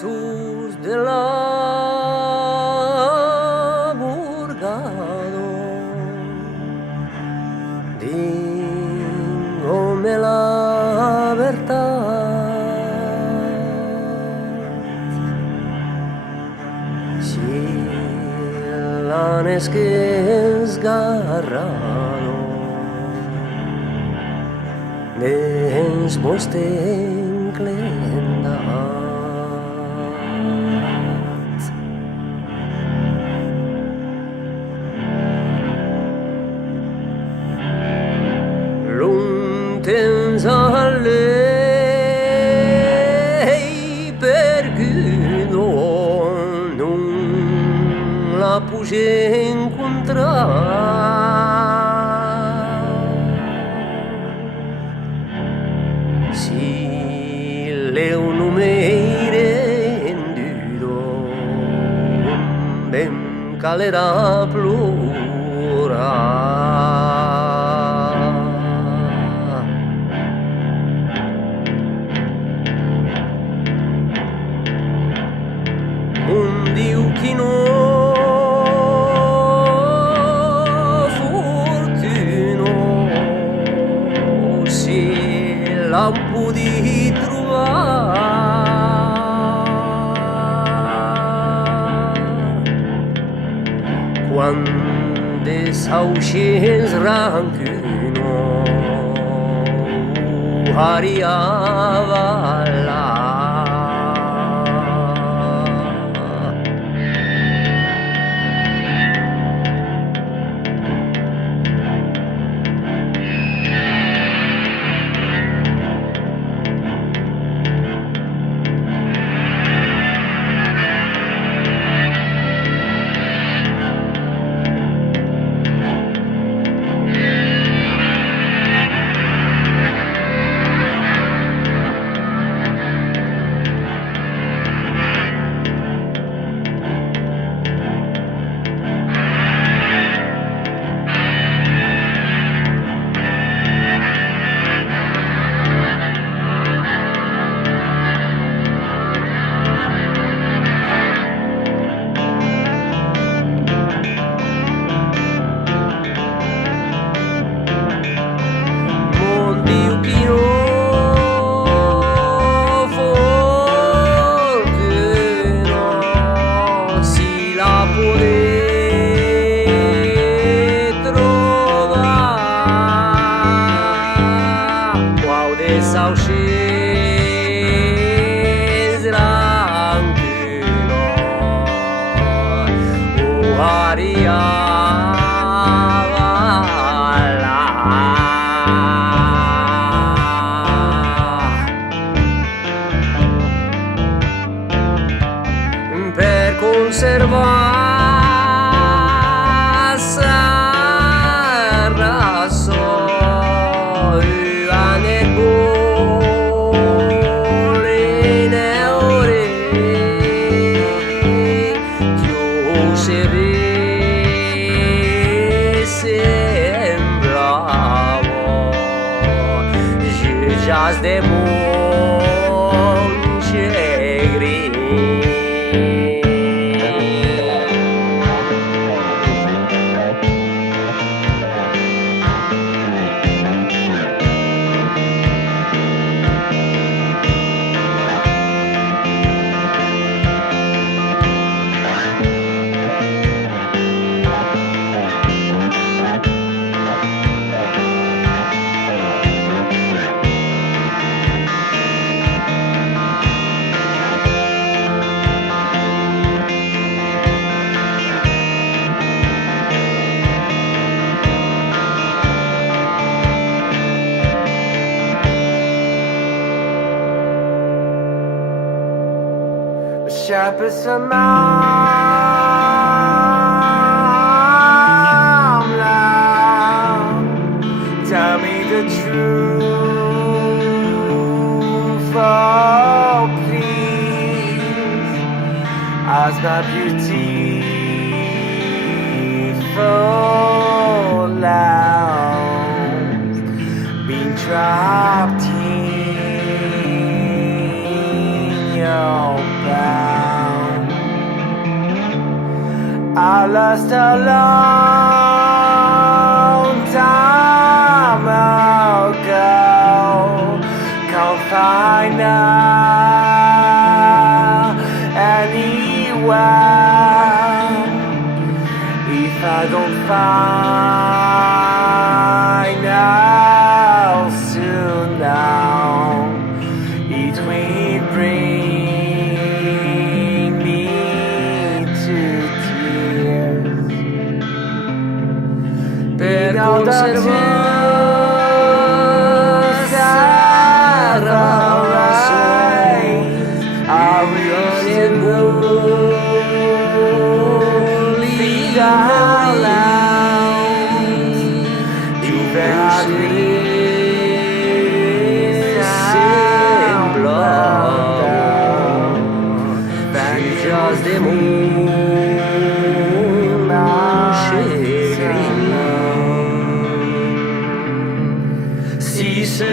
Sus de la Burgado dingome la verdad, si l'han que esgarrado dens vostè enclendat. Tens a lei perché non la pude incontrare. Si leu non mi renduto ben calera plurare. Un Dio che fortuno si l'ha potuto trovare quando s'auscens rancuno arrivava là. ceas de bun șegrin. Sharpest of arm love, tell me the truth, oh please, as my beautiful lives been trapped in your bound. I lost a long time ago. Can't find her anywhere. If I don't find her soon now, it will bring me to tears. Per conservare I wish to leave our lives. Even I ceas de bun șegrin. Si se